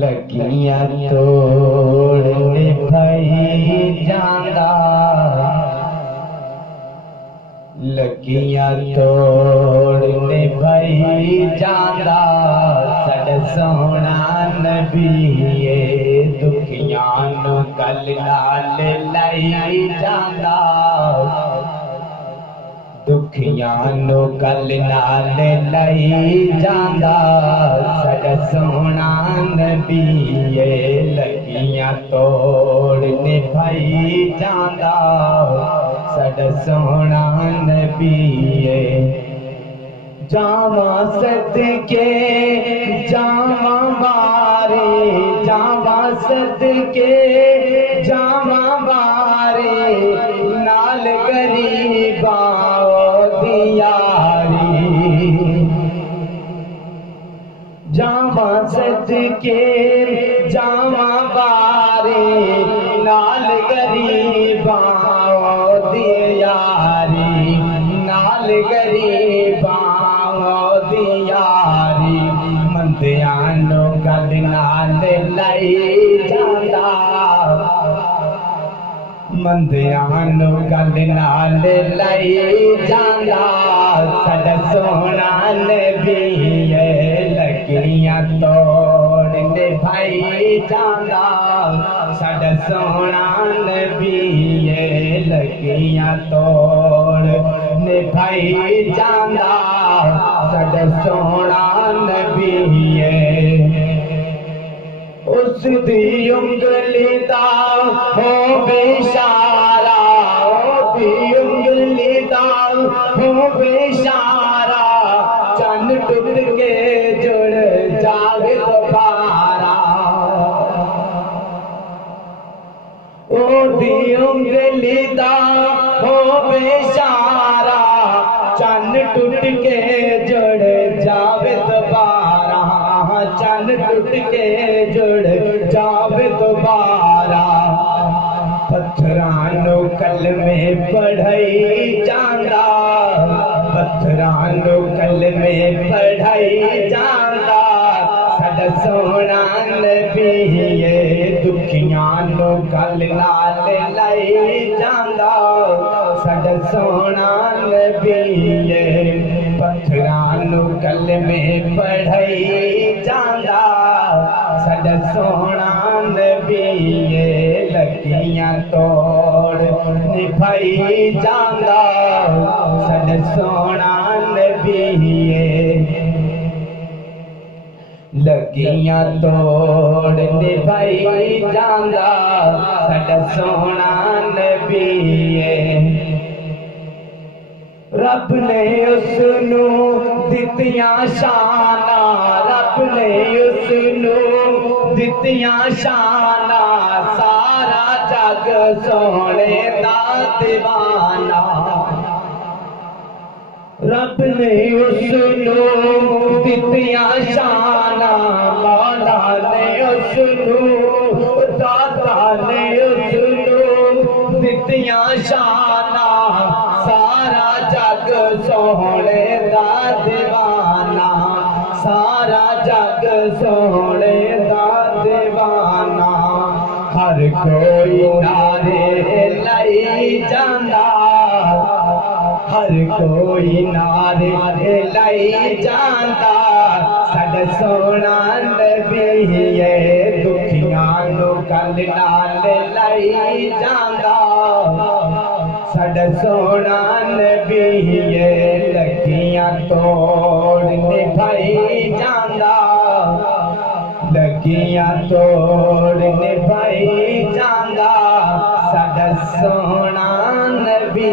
लगियां तोड़ने भाई जांदा, लगियां तोड़ने भाई जांदा, साडा सोहना नबी दुखियां नू गल नाल लाई जांदा, दुखियां नू गल नाल लाई जांदा, साडा सोहना नबी लगियां तोड़ने भाई जांदा, साडा सोहना नबी जावा सदके जावा बारे, जावा सदके जावा बारे, नाल गरीबा जावा सदके जावा बारे, नाल गरीबा दियारी, नाल गरीबा दियारी, मंदियां नू गल नाल लाई जांदा, मंदियां नू गल नाल लाई जांदा, साडा सोहना नबी लगियां तोड़ने भाई जांदा, साडा सोहना नबी लगियां तोड़ने भाई जांदा, साडा सोहना नबी उस दी उंगली दा हो बेशारा, दी उंगली दा हो बेशारा, चन्न टुट के जुड़ जावे दोबारा, ओ दी उंगली दा हो बेशारा, चन्न टुट के जुड़ जावे दोबारा, चन्न टुट के जुड़ जावे दोबारा, पत्थरां नू कलमे पढ़ाई जांदा, पत्थरां नू कलमे पढ़ाई जांदा, साडा सोहना नबी दुखियां नू गल नाल लाई जांदा, साडा सोहना नबी पत्थरां नू कलमे पढ़ाई जांदा, साडा सोहना नबी लगियां तोड़ने भाई जांदा, साडा सोहना नबी लगियां तोड़ने भाई जांदा, साडा सोहना नबी रब ने उसनू दित्तियां शाना, रब ने उसनू दित्तियां शाना, सारा जग सोहने दा दीवाना, रब ने उसनू दित्तियां शाना, मौला ने उसनू दाता ने उसनू दित्तियां शाना, सारा जग सोहने दा दीवाना, सारा जग सोहने दा दीवाना, हर कोई नारे लाई जांदा, हर कोई नारे लाई जांदा, साडा सोहना नबी दुखियां नू गल नाल लाई जांदा, साडा सोहना नबी लगियां तोड़ने भाई जांदा, लगियां तोड़ने भाई जांदा, साडा सोहना नबी